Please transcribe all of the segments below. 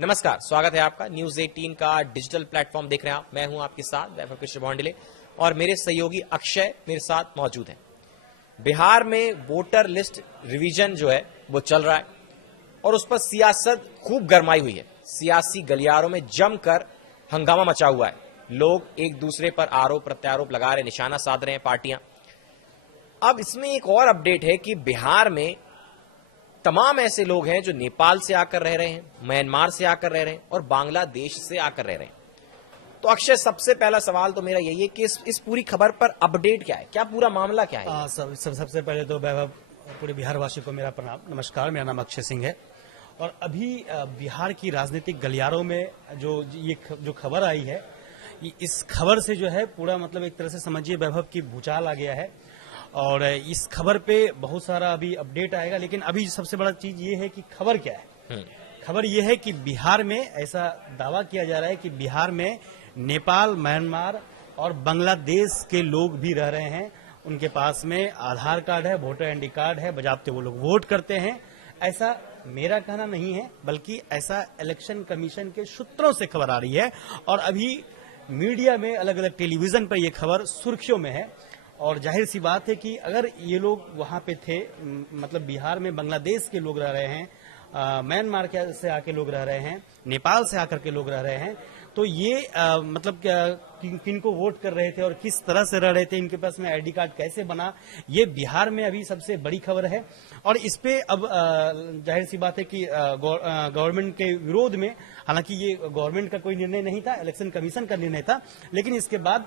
नमस्कार, स्वागत है आपका न्यूज 18 का डिजिटल प्लेटफॉर्म देख रहे हैं आप। मैं हूं आपके साथ वैभव कृष्ण भोंडले और मेरे सहयोगी अक्षय मेरे साथ मौजूद हैं। बिहार में वोटर लिस्ट रिवीजन जो है वो चल रहा है और उस पर सियासत खूब गरमाई हुई है। सियासी गलियारों में जमकर हंगामा मचा हुआ है। लोग एक दूसरे पर आरोप प्रत्यारोप लगा रहे, निशाना साध रहे हैं पार्टियां। अब इसमें एक और अपडेट है कि बिहार में तमाम ऐसे लोग हैं जो नेपाल से आकर रह रहे हैं, म्यांमार से आकर रह रहे हैं और बांग्लादेश से आकर रह रहे हैं। तो अक्षय, सबसे पहला सवाल तो मेरा यही है कि इस पूरी खबर पर अपडेट क्या है, क्या पूरा मामला क्या है? सबसे पहले तो वैभव पूरे बिहार वासियों को मेरा प्रणाम, नमस्कार। मेरा नाम अक्षय सिंह है और अभी बिहार की राजनीतिक गलियारों में जो खबर आई है, इस खबर से जो है पूरा मतलब एक तरह से समझिए वैभव की भूचाल आ गया है और इस खबर पे बहुत सारा अभी अपडेट आएगा। लेकिन अभी सबसे बड़ा चीज ये है कि खबर क्या है। खबर ये है कि बिहार में ऐसा दावा किया जा रहा है कि बिहार में नेपाल, म्यांमार और बांग्लादेश के लोग भी रह रहे हैं। उनके पास में आधार कार्ड है, वोटर आईडी कार्ड है, बजाबते वो लोग वोट करते हैं। ऐसा मेरा कहना नहीं है, बल्कि ऐसा इलेक्शन कमीशन के सूत्रों से खबर आ रही है और अभी मीडिया में अलग अलग टेलीविजन पर यह खबर सुर्खियों में है। और जाहिर सी बात है कि अगर ये लोग वहां पे थे, मतलब बिहार में बांग्लादेश के लोग रह रहे हैं, म्यांमार से आके लोग रह रहे हैं, नेपाल से आकर के लोग रह रहे हैं, तो ये मतलब किनको वोट कर रहे थे और किस तरह से रह रहे थे, इनके पास में आईडी कार्ड कैसे बना, ये बिहार में अभी सबसे बड़ी खबर है। और इस पे अब जाहिर सी बात है कि गवर्नमेंट के विरोध में, हालांकि ये गवर्नमेंट का कोई निर्णय नहीं था, इलेक्शन कमीशन का निर्णय था, लेकिन इसके बाद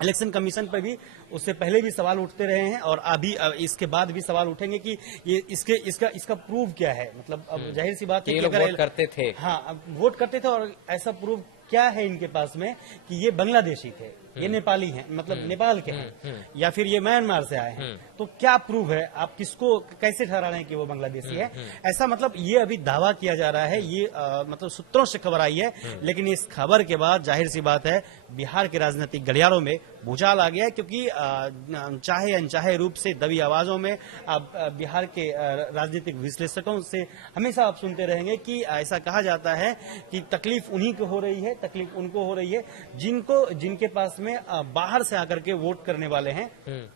इलेक्शन कमीशन पर भी उससे पहले भी सवाल उठते रहे हैं और अभी इसके बाद भी सवाल उठेंगे कि ये इसका प्रूफ क्या है। मतलब अब जाहिर सी बात है कि अगर वोट करते थे, हाँ वोट करते थे और ऐसा प्रूफ क्या है इनके पास में कि ये बांग्लादेशी थे, ये नेपाली हैं, मतलब नेपाल के हैं, या फिर ये म्यांमार से आए हैं। तो क्या प्रूफ है, आप किसको कैसे ठहरा रहे हैं कि वो बांग्लादेशी है? ऐसा मतलब ये अभी दावा किया जा रहा है, ये मतलब सूत्रों से खबर आई है। लेकिन इस खबर के बाद जाहिर सी बात है बिहार के राजनीतिक गलियारों में भूचाल आ गया है, क्योंकि चाहे अनचाहे रूप से दबी आवाजों में आप बिहार के राजनीतिक विश्लेषकों से हमेशा आप सुनते रहेंगे कि ऐसा कहा जाता है कि तकलीफ उन्हीं को हो रही है, तकलीफ उनको हो रही है जिनके पास में बाहर से आकर के वोट करने वाले हैं।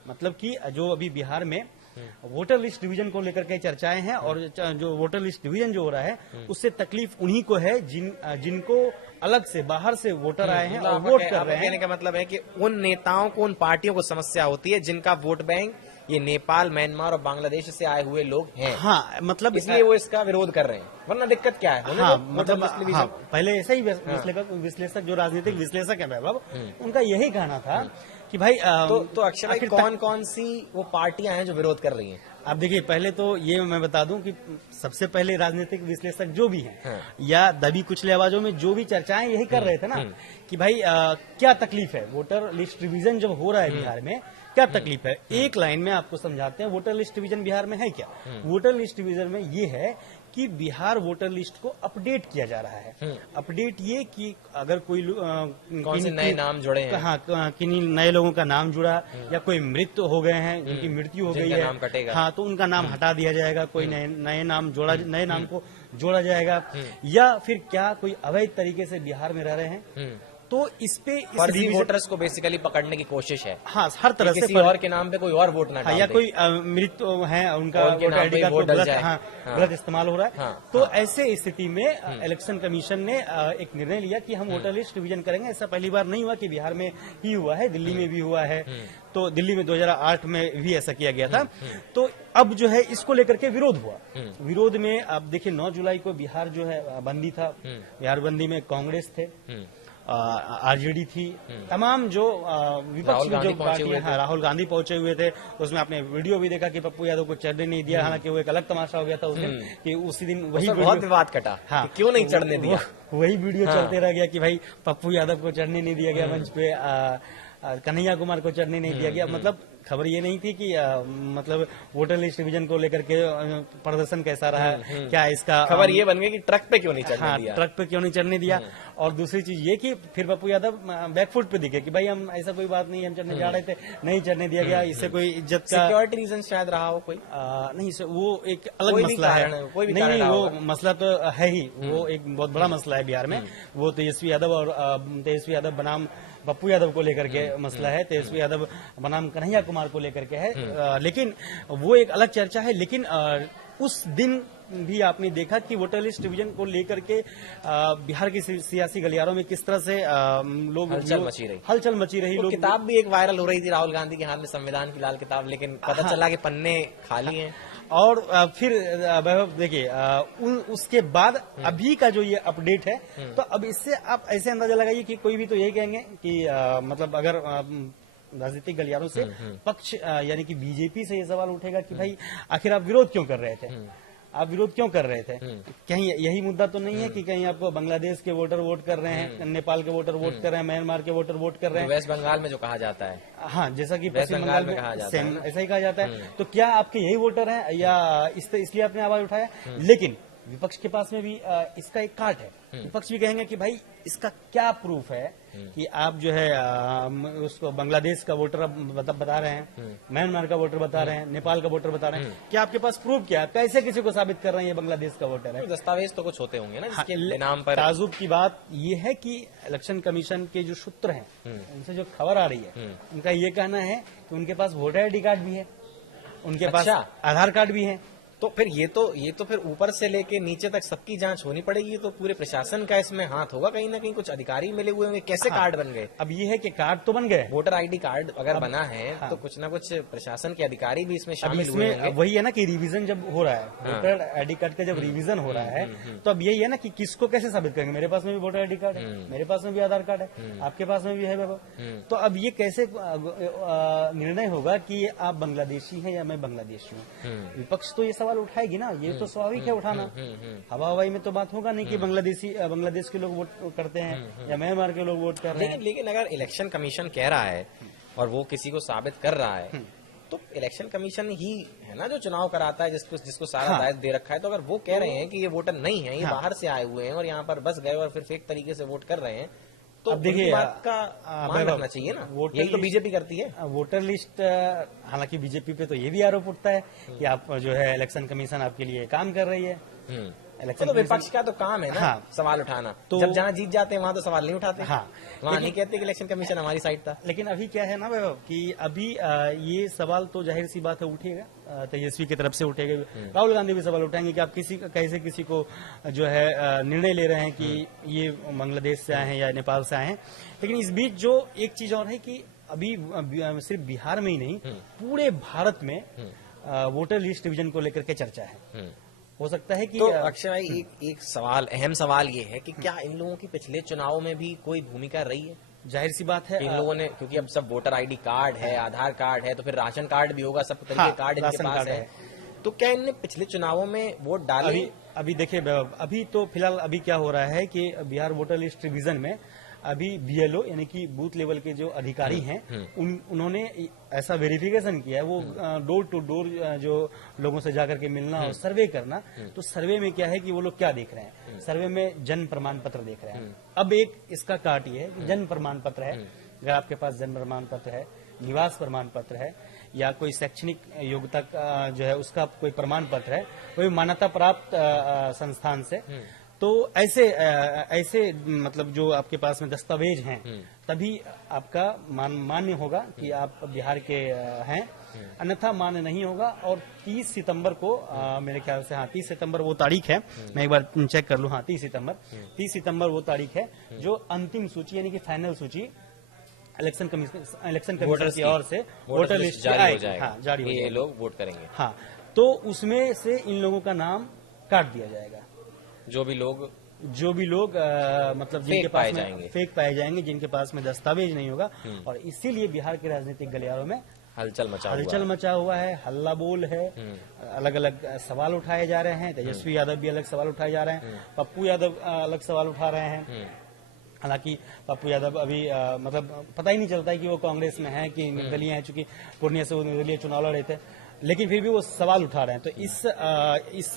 मतलब कि जो अभी बिहार में वोटर लिस्ट डिवीजन को लेकर के चर्चाएं हैं और जो वोटर लिस्ट डिवीजन जो हो रहा है उससे तकलीफ उन्हीं को है जिनको अलग से बाहर से वोटर आए हैं और वोट कर रहे हैं। कहने का मतलब है कि उन नेताओं को, उन पार्टियों को समस्या होती है जिनका वोट बैंक ये नेपाल, म्यांमार और बांग्लादेश से आए हुए लोग हैं। हाँ, मतलब इसलिए वो इसका विरोध कर रहे हैं, वरना दिक्कत क्या है? हाँ, मतलब हाँ, पहले ऐसा ही विश्लेषक जो राजनीतिक विश्लेषक है वैभव, उनका यही कहना था कि भाई तो अक्षय भाई, कौन कौन सी वो पार्टियां हैं जो विरोध कर रही हैं? अब देखिए, पहले तो ये मैं बता दूं कि सबसे पहले राजनीतिक विश्लेषक जो भी हैं या दबी कुचले आवाजों में जो भी चर्चाएं यही कर रहे थे ना कि भाई क्या तकलीफ है, वोटर लिस्ट रिवीजन जब हो रहा है बिहार में, क्या तकलीफ है? एक लाइन में आपको समझाते हैं वोटर लिस्ट डिवीजन बिहार में है क्या। वोटर लिस्ट डिवीजन में ये है कि बिहार वोटर लिस्ट को अपडेट किया जा रहा है। अपडेट ये कि अगर कोई कौन से नए नाम जुड़े हैं, हाँ, किन्हीं नए लोगों का नाम जुड़ा या कोई मृत हो गए हैं, जिनकी मृत्यु हो गई है, नाम कटेगा, हाँ, तो उनका नाम हटा दिया जाएगा, कोई नए नाम को जोड़ा जाएगा, या फिर क्या कोई अवैध तरीके से बिहार में रह रहे हैं। तो इस पे फर्जी वोटर्स को बेसिकली पकड़ने की कोशिश है। हाँ, हर तरह से किसी और के नाम पे कोई और वोट ना डाल दे, या कोई मृत है उनका वोटर आईडी कार्ड गलत इस्तेमाल हो रहा है। तो ऐसे स्थिति में इलेक्शन कमीशन ने एक निर्णय लिया कि हम वोटर लिस्ट रिवीजन करेंगे। ऐसा पहली बार नहीं हुआ कि बिहार में ही हुआ है, दिल्ली में भी हुआ है। तो दिल्ली में 2008 में भी ऐसा किया गया था। तो अब जो है इसको लेकर के विरोध हुआ। विरोध में अब देखिए 9 जुलाई को बिहार जो है बंदी था। बिहार बंदी में कांग्रेस थे, आरजेडी थी, तमाम जो विपक्ष में जो पार्टियां हैं, राहुल गांधी पहुंचे हुए थे। उसमें आपने वीडियो भी देखा कि पप्पू यादव को चढ़ने नहीं दिया। हालांकि वो एक अलग तमाशा हो गया था उस दिन कि उसी दिन वही बहुत विवाद कटा, हाँ, क्यों नहीं चढ़ने दिया, वही वीडियो चलते रह गया कि भाई पप्पू यादव को चढ़ने नहीं दिया गया मंच पे, कन्हैया कुमार को चढ़ने नहीं दिया गया। मतलब खबर ये नहीं थी कि मतलब वोटर लिस्ट रिवीजन को लेकर के प्रदर्शन कैसा रहा, क्या इसका खबर ये बन गई कि ट्रक पे क्यों नहीं चढ़ने हाँ दिया। ट्रक पे क्यों नहीं चढ़ने दिया। और दूसरी चीज ये कि फिर पप्पू यादव बैकफुट पे दिखे कि भाई हम ऐसा कोई बात नहीं, हम चढ़ने जा रहे थे, नहीं चढ़ने दिया गया, इससे कोई इज्जत का सिक्योरिटी रीजन शायद रहा हो कोई। नहीं सर, वो एक अलग कोई भी मसला है। कारण है, कोई भी नहीं कारण नहीं, रहा वो होगा। मसला तो है ही, वो एक बहुत बड़ा मसला है बिहार में। वो तेजस्वी यादव और तेजस्वी यादव बनाम पप्पू यादव को लेकर के मसला है, तेजस्वी यादव बनाम कन्हैया कुमार को लेकर के है। लेकिन वो एक अलग चर्चा है। लेकिन उस दिन भी आपने देखा कि वोटर लिस्ट डिवीजन को लेकर के बिहार की सियासी गलियारों में किस तरह से लोग हलचल मची रही। लोग किताब भी एक वायरल हो रही थी राहुल गांधी के हाथ में, संविधान की लाल किताब, लेकिन पता चला कि पन्ने खाली हैं। और फिर वैभव देखिए उसके बाद अभी का जो ये अपडेट है, तो अब इससे आप ऐसे अंदाजा लगाइए कि कोई भी तो यही कहेंगे कि मतलब अगर राजनीतिक गलियारों से पक्ष यानी कि बीजेपी से ये सवाल उठेगा कि भाई आखिर आप विरोध क्यों कर रहे थे, आप विरोध क्यों कर रहे थे। कहीं यही मुद्दा तो नहीं है कि कहीं आपको बांग्लादेश के वोटर वोट कर रहे हैं, नेपाल के वोटर वोट कर रहे हैं, म्यांमार के वोटर वोट कर रहे हैं, वेस्ट बंगाल में जो कहा जाता है। हाँ, जैसा कि वेस्ट पश्चिम बंगाल बंगाल में कहा में जाता है सेम ना। ऐसा ही कहा जाता है। तो क्या आपके यही वोटर हैं या इसलिए आपने आवाज उठाया। लेकिन विपक्ष के पास में भी इसका एक काट है। विपक्ष भी कहेंगे कि भाई इसका क्या प्रूफ है कि आप जो है उसको बांग्लादेश का वोटर बता रहे हैं, म्यांमार का वोटर बता रहे हैं, नेपाल का वोटर बता रहे हैं, क्या आपके पास प्रूफ क्या है, कैसे किसी को साबित कर रहे हैं ये बांग्लादेश का वोटर है। दस्तावेज तो कुछ होते होंगे ना हाँ, जिसके नाम पर। ताजुब की बात ये है कि इलेक्शन कमीशन के जो सूत्र हैं, उनसे जो खबर आ रही है, उनका ये कहना है कि उनके पास वोटर आईडी कार्ड भी है, उनके पास आधार कार्ड भी है। तो फिर ये तो फिर ऊपर से लेके नीचे तक सबकी जांच होनी पड़ेगी। तो पूरे प्रशासन का इसमें हाथ होगा, कहीं ना कहीं कुछ अधिकारी मिले हुए होंगे। कैसे कार्ड बन गए। अब ये है कि कार्ड तो बन गए, वोटर आईडी कार्ड अगर बना है तो कुछ ना कुछ प्रशासन के अधिकारी भी इसमें शामिल हुए होंगे। वही है ना कि रिवीजन जब हो रहा है, वोटर आईडी कार्ड का जब रिवीजन हो रहा है, तो अब यही है ना कि किसको कैसे साबित करेंगे। मेरे पास में भी वोटर आईडी कार्ड है, मेरे पास में भी आधार कार्ड है, आपके पास में भी है बाबा। तो अब ये कैसे निर्णय होगा कि आप बांग्लादेशी हैं या मैं बांग्लादेशी हूँ। विपक्ष तो ये सवाल उठाएगी ना, ये तो स्वाभाविक है उठाना। हवा हवाई में तो बात होगा नहीं कि बांग्लादेश के लोग वोट करते हैं या म्यांमार के लोग वोट कर रहे हैं। लेकिन अगर इलेक्शन कमीशन कह रहा है और वो किसी को साबित कर रहा है, तो इलेक्शन कमीशन ही है ना जो चुनाव कराता है, जिसको सारा दायित्व दे रखा है। तो अगर वो कह रहे हैं कि ये वोटर नहीं है, ये बाहर से आए हुए हैं और यहाँ पर बस गए और फिर फेक तरीके से वोट कर रहे हैं, तो अब देखिए बात का मान रखना चाहिए ना। यही तो बीजेपी करती है। वोटर लिस्ट, हालांकि बीजेपी पे तो ये भी आरोप उठता है कि आप जो है इलेक्शन कमीशन आपके लिए काम कर रही है। इलेक्शन तो विपक्ष का तो काम है ना सवाल उठाना। तो जब जहाँ जीत जाते हैं वहाँ तो सवाल नहीं उठाते। वहाँ नहीं कहते कि इलेक्शन कमीशन हमारी साइड था। लेकिन अभी क्या है ना वैभव कि अभी ये सवाल तो जाहिर सी बात है उठेगा, तेजस्वी की तरफ से उठेगा, राहुल गांधी भी सवाल उठाएंगे कि आप कैसे किसी को जो है निर्णय ले रहे हैं कि ये बांग्लादेश से आए हैं या नेपाल से आए हैं। लेकिन इस बीच जो एक चीज और है कि अभी सिर्फ बिहार में ही नहीं, पूरे भारत में वोटर लिस्ट डिवीजन को लेकर के चर्चा है। हो सकता है कि तो अक्षय भाई एक सवाल, अहम सवाल ये है कि क्या इन लोगों की पिछले चुनावों में भी कोई भूमिका रही है। जाहिर सी बात है इन लोगों ने, क्योंकि अब सब वोटर आईडी कार्ड है, आधार कार्ड है, तो फिर राशन कार्ड भी होगा, सब तरह के कार्ड इनके पास है। तो क्या इनने पिछले चुनावों में वोट डाले। अभी देखिए अभी तो फिलहाल अभी क्या हो रहा है कि बिहार वोटर लिस्ट रिवीजन में अभी बीएलओ यानी कि बूथ लेवल के जो अधिकारी हैं उन्होंने ऐसा वेरिफिकेशन किया है। वो डोर टू डोर जो लोगों से जाकर के मिलना और सर्वे करना। तो सर्वे में क्या है कि वो लोग क्या देख रहे हैं, सर्वे में जन्म प्रमाण पत्र देख रहे हैं। अब एक इसका काट ये है कि जन्म प्रमाण पत्र है, अगर आपके पास जन्म प्रमाण पत्र है, निवास प्रमाण पत्र है या कोई शैक्षणिक योग्यता जो है उसका कोई प्रमाण पत्र है, कोई मान्यता प्राप्त संस्थान से, तो ऐसे मतलब जो आपके पास में दस्तावेज हैं तभी आपका मान्य होगा कि आप बिहार के हैं, अन्यथा मान्य नहीं होगा। और 30 सितंबर को मेरे ख्याल से 30 सितंबर वो तारीख है, मैं एक बार चेक कर लूं। 30 सितंबर वो तारीख है जो अंतिम सूची यानी कि फाइनल सूची इलेक्शन कमीशन की ओर से वोटर लिस्ट जारी हो जाएगा। जारी हो जाएगा, ये लोग वोट करेंगे। हाँ, तो उसमें से इन लोगों का नाम काट दिया जाएगा। जो भी लोग मतलब जिनके पास में फेक पाए जाएंगे, जिनके पास में दस्तावेज नहीं होगा। और इसीलिए बिहार के राजनीतिक गलियारों में हलचल मचा हुआ है, हल्ला बोल है, अलग अलग सवाल उठाए जा रहे हैं। तेजस्वी यादव भी अलग सवाल उठाए जा रहे हैं, पप्पू यादव अलग सवाल उठा रहे हैं। हालांकि पप्पू यादव अभी मतलब पता ही नहीं चलता है कि वो कांग्रेस में है कि निर्दलीय है, चूंकि पूर्णिया से वो निर्दलीय चुनाव लड़ रहे थे, लेकिन फिर भी वो सवाल उठा रहे हैं। तो इस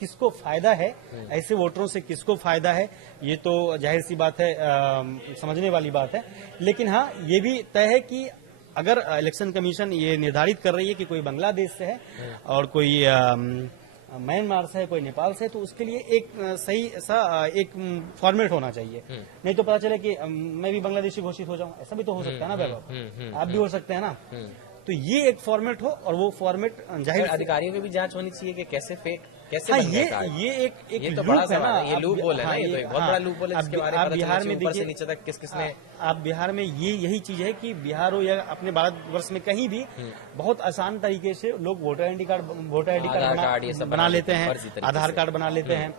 किसको फायदा है, ऐसे वोटरों से किसको फायदा है, ये तो जाहिर सी बात है, समझने वाली बात है। लेकिन हाँ, ये भी तय है कि अगर इलेक्शन कमीशन ये निर्धारित कर रही है कि कोई बांग्लादेश से है और कोई म्यांमार से है, कोई नेपाल से है, तो उसके लिए एक सही सा एक फॉर्मेट होना चाहिए। नहीं तो पता चले कि मैं भी बांग्लादेशी घोषित हो जाऊं, ऐसा भी तो हो सकता है ना वैभव, आप भी हो सकते हैं ना। तो ये एक फॉर्मेट हो और वो फॉर्मेट जाहिर अधिकारियों की भी जांच होनी चाहिए कि कैसे फेक कैसे हाँ, बन गया कार्ड। ये एक तो लूप बड़ा है ना, सवाल है, ये लूप होल है ना, हाँ, ये तो एक बहुत हाँ, बड़ा लूप होल है, जिसके बारे में आप पता बिहार चलना में चाहिए ऊपर से देखिए, नीचे तक किस किसने। आप बिहार में यही चीज है कि बिहार हो या अपने भारतवर्ष में कहीं भी बहुत आसान तरीके से लोग वोटर आईडी कार्ड आधार कार्ड ये सब बना लेते हैं, फर्जी तरीके आधार से। कार्ड बना लेते हैं।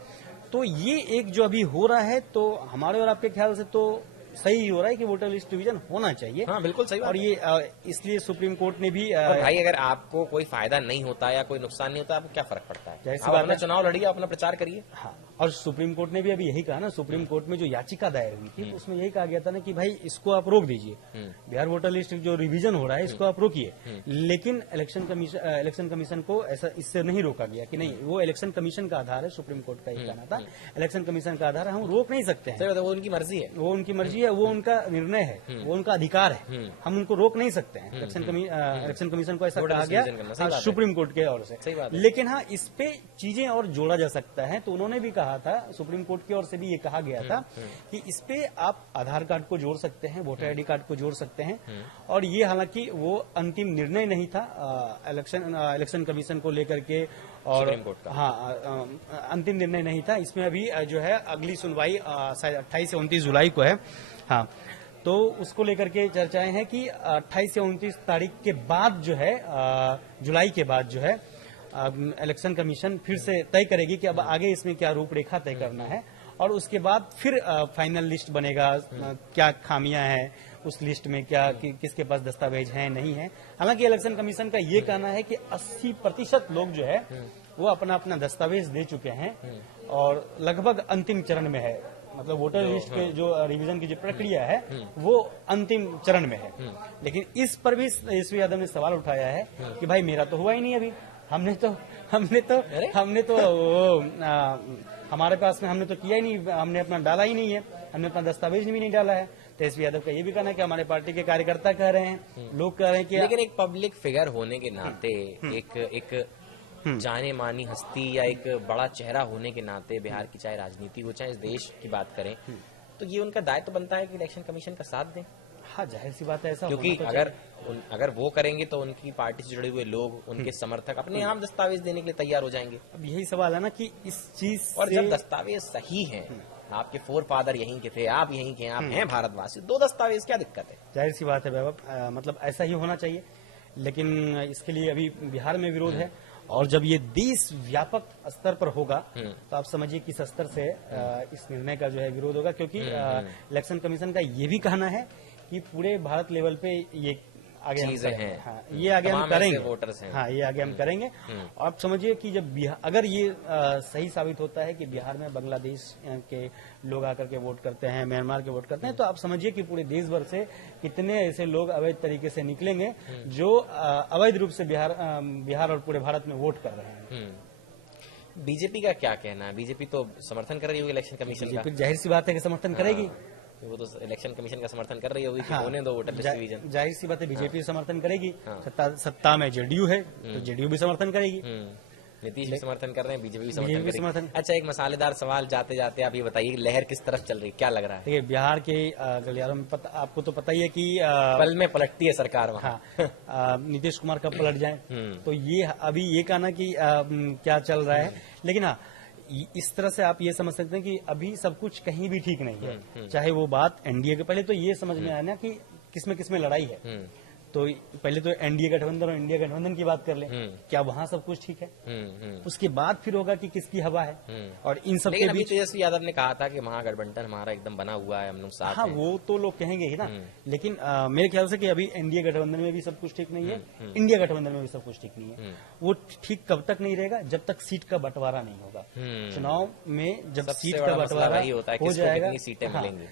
तो ये एक जो अभी हो रहा है, तो हमारे और आपके ख्याल से तो सही हो रहा है कि वोटर लिस्ट डिवीजन होना चाहिए। हाँ, बिल्कुल सही बात और है। ये इसलिए सुप्रीम कोर्ट ने भी और भाई अगर आपको कोई फायदा नहीं होता या कोई नुकसान नहीं होता, आपको क्या फर्क पड़ता है? जाहिर सी आप बात अपना है। चुनाव लड़िए, अपना प्रचार करिए। हाँ, और सुप्रीम कोर्ट ने भी अभी यही कहा ना, सुप्रीम कोर्ट में जो याचिका दायर हुई थी तो उसमें यही कहा गया था ना कि भाई इसको आप रोक दीजिए, बिहार वोटर लिस्ट जो रिवीजन हो रहा है इसको आप रोकिए। लेकिन इलेक्शन कमीशन को ऐसा इससे नहीं रोका गया कि नहीं, वो इलेक्शन कमीशन का आधार है, सुप्रीम कोर्ट का ये कहना था, इलेक्शन कमीशन का आधार है, हम रोक नहीं सकते हैं। सही बात है, वो उनकी मर्जी है। वो उनकी मर्जी है, वो उनका निर्णय है, वो उनका अधिकार है, हम उनको रोक नहीं सकते हैं। इलेक्शन कमीशन को ऐसा वोटर कहा लिस्ट गया डिवीजन करना, सही बात है। सुप्रीम कोर्ट के ओर से। सही बात है। लेकिन हाँ, इस पे चीजें और जोड़ा जा सकता है। तो उन्होंने भी कहा था, सुप्रीम कोर्ट की ओर से भी ये कहा गया था कि इस पे आप आधार कार्ड को जोड़ सकते हैं, वोटर आईडी कार्ड को जोड़ सकते हैं। और ये हालांकि वो अंतिम निर्णय नहीं था इलेक्शन कमीशन को लेकर के, और सुप्रीम कोर्ट का। हाँ, अंतिम निर्णय नहीं था। इसमें अभी जो है अगली सुनवाई शायद 28 से 29 जुलाई को है। हाँ, तो उसको लेकर के चर्चाएं हैं कि 28 से 29 तारीख के बाद जो है, जुलाई के बाद जो है, इलेक्शन कमीशन फिर से तय करेगी कि अब आगे इसमें क्या रूपरेखा तय करना है, और उसके बाद फिर फाइनल लिस्ट बनेगा, क्या खामियां हैं उस लिस्ट में, क्या किसके पास दस्तावेज हैं नहीं है। हालांकि इलेक्शन कमीशन का ये कहना है कि 80% लोग जो है वो अपना अपना दस्तावेज दे चुके हैं और लगभग अंतिम चरण में है। मतलब वोटर लिस्ट के जो रिवीजन की जो प्रक्रिया है वो अंतिम चरण में है। लेकिन इस पर भी एसपी यादव ने सवाल उठाया है कि भाई मेरा तो हुआ ही नहीं अभी, हमने तो हमारे पास में हमने तो किया ही नहीं, हमने अपना डाला ही नहीं है, हमने अपना दस्तावेज भी नहीं डाला है। तो एसपी यादव का ये भी कहना है कि हमारे पार्टी के कार्यकर्ता कह रहे हैं, लोग कह रहे हैं कि लेकिन एक पब्लिक फिगर होने के नाते, एक जाने मानी हस्ती या एक बड़ा चेहरा होने के नाते, बिहार की चाहे राजनीति हो चाहे इस देश की बात करें, तो ये उनका दायित्व बनता है कि इलेक्शन कमीशन का साथ दें। हाँ, जाहिर सी बात है, ऐसा क्योंकि होना तो अगर वो करेंगे तो उनकी पार्टी से जुड़े हुए लोग, उनके समर्थक अपने यहाँ दस्तावेज देने के लिए तैयार हो जाएंगे। अब यही सवाल है ना कि इस चीज और से जब दस्तावेज सही हैं, आपके फोर फादर यहीं के थे, आप यहीं के, आप हैं भारतवासी, दो दस्तावेज क्या दिक्कत है? जाहिर सी बात है वैभव, मतलब ऐसा ही होना चाहिए। लेकिन इसके लिए अभी बिहार में विरोध है, और जब ये देश व्यापक स्तर पर होगा तो आप समझिए किस स्तर से इस निर्णय का जो है विरोध होगा। क्योंकि इलेक्शन कमीशन का ये भी कहना है कि पूरे भारत लेवल पे ये आगे हम चीजें करेंगे। हैं। हाँ, ये आगे हम तमाम करेंगे, ऐसे वोटर्स हैं। हाँ, ये आगे हम करेंगे। और आप समझिए कि जब अगर ये सही साबित होता है कि बिहार में बांग्लादेश के लोग आकर के वोट करते हैं, म्यांमार के वोट करते हैं, तो आप समझिए कि पूरे देश भर से कितने ऐसे लोग अवैध तरीके से निकलेंगे जो अवैध रूप से बिहार और पूरे भारत में वोट कर रहे हैं। बीजेपी का क्या कहना है? बीजेपी तो समर्थन कर रही होगी इलेक्शन कमीशन का। बीजेपी जाहिर सी बात है कि समर्थन करेगी। वो तो इलेक्शन कमीशन का समर्थन कर रही होगी कि होने दो वोटर लिस्ट डिवीजन। जाहिर सी बात है बीजेपी समर्थन करेगी। सत्ता में जेडीयू है तो जेडीयू भी समर्थन करेगी। नीतीश भी समर्थन कर रहे हैं, बीजेपी भी बीजेपी भी समर्थन समर्थन। करेगी। अच्छा, एक मसालेदार सवाल जाते जाते आप ये बताइए, लहर किस तरफ चल रही है, क्या लग रहा है? देखिए, बिहार के गलियारों में आपको तो पता ही है कि पल में पलटती है सरकार वहाँ। हाँ, नीतीश कुमार कब पलट जाए, तो ये अभी ये कहना कि क्या चल रहा है। लेकिन हाँ, इस तरह से आप ये समझ सकते हैं कि अभी सब कुछ कहीं भी ठीक नहीं है। चाहे वो बात एनडीए के, पहले तो ये समझ में आया ना कि किसमें लड़ाई है। तो पहले तो एनडीए गठबंधन और इंडिया गठबंधन की बात कर लें, क्या वहां सब कुछ ठीक है? उसके बाद फिर होगा कि किसकी हवा है। और इन सब लेकिन के अभी बीच तेजस्वी यादव ने कहा था कि महागठबंधन हमारा एकदम बना हुआ है, हम लोग साथ हाँ हैं। वो तो लोग कहेंगे ही ना, लेकिन मेरे ख्याल से कि अभी एनडीए गठबंधन में भी सब कुछ ठीक नहीं है, इंडिया गठबंधन में भी सब कुछ ठीक नहीं है। वो ठीक कब तक नहीं रहेगा? जब तक सीट का बंटवारा नहीं होगा। चुनाव में जब सबसे सीट बड़ा का मसला बंटवारा वही होता है, हो किसको जाएगा, कितनी सीटें हाँ, मिलेंगी।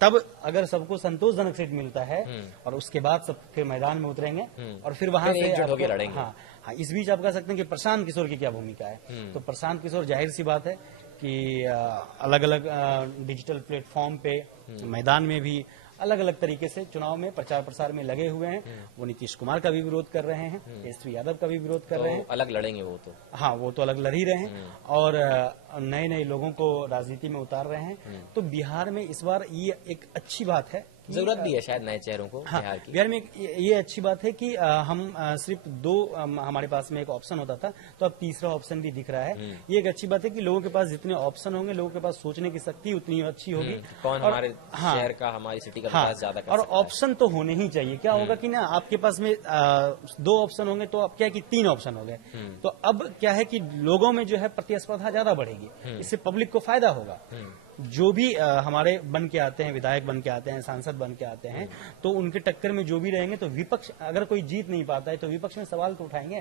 तब अगर सबको संतोषजनक सीट मिलता है और उसके बाद सब फिर मैदान में उतरेंगे और फिर वहां फिर से एकजुट होकर आपको- लड़ेंगे। हाँ, इस बीच आप कह सकते हैं कि प्रशांत किशोर की क्या भूमिका है। तो प्रशांत किशोर जाहिर सी बात है कि अलग अलग डिजिटल प्लेटफॉर्म पे मैदान में भी अलग अलग तरीके से चुनाव में प्रचार प्रसार में लगे हुए हैं। वो नीतीश कुमार का भी विरोध कर रहे हैं, तेजस्वी यादव का भी विरोध कर रहे हैं। तो अलग लड़ेंगे वो तो। हाँ, वो तो अलग लड़ ही रहे हैं और नए नए लोगों को राजनीति में उतार रहे हैं। तो बिहार में इस बार ये एक अच्छी बात है कि जरूरत भी है शायद नए चेहरों को हाँ, बिहार की। बिहार में ये अच्छी बात है कि हम सिर्फ दो हमारे पास में एक ऑप्शन होता था, तो अब तीसरा ऑप्शन भी दिख रहा है। ये एक अच्छी बात है कि लोगों के पास जितने ऑप्शन होंगे, लोगों के पास सोचने की शक्ति उतनी अच्छी होगी। कौन और- हमारे हाँ, शहर का, हमारी सिटी का हाँ, विकास ज्यादा कर और सकता है। ऑप्शन तो होने ही चाहिए। क्या होगा कि ना आपके पास में दो ऑप्शन होंगे तो अब क्या है कि तीन ऑप्शन हो गए। तो अब क्या है कि लोगों में जो है प्रतिस्पर्धा ज्यादा बढ़ेगी, इससे पब्लिक को फायदा होगा। जो भी हमारे बन के आते हैं, विधायक बन के आते हैं, सांसद बन के आते हैं, तो उनके टक्कर में जो भी रहेंगे तो विपक्ष अगर कोई जीत नहीं पाता है तो विपक्ष में सवाल तो उठाएंगे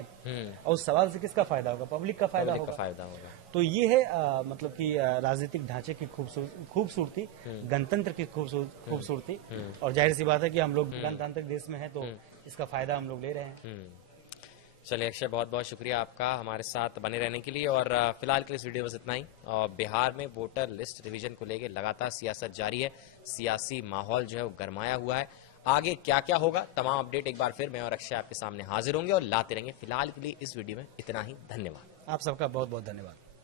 और उस सवाल से किसका फायदा होगा? पब्लिक का फायदा पब्लिक का होगा। फायदा होगा। तो ये है मतलब कि राजनीतिक ढांचे की खूबसूरती, गणतंत्र की खूबसूरती। और जाहिर सी बात है कि हम लोग गणतांत्रिक देश में हैं, तो इसका फायदा हम लोग ले रहे हैं। चलिए अक्षय, बहुत बहुत शुक्रिया आपका हमारे साथ बने रहने के लिए। और फिलहाल के लिए इस वीडियो में बस इतना ही। और बिहार में वोटर लिस्ट रिवीजन को लेकर लगातार सियासत जारी है, सियासी माहौल जो है वो गरमाया हुआ है। आगे क्या क्या होगा, तमाम अपडेट एक बार फिर मैं और अक्षय आपके सामने हाजिर होंगे और लाते रहेंगे। फिलहाल के लिए इस वीडियो में इतना ही। धन्यवाद। आप सबका बहुत बहुत धन्यवाद।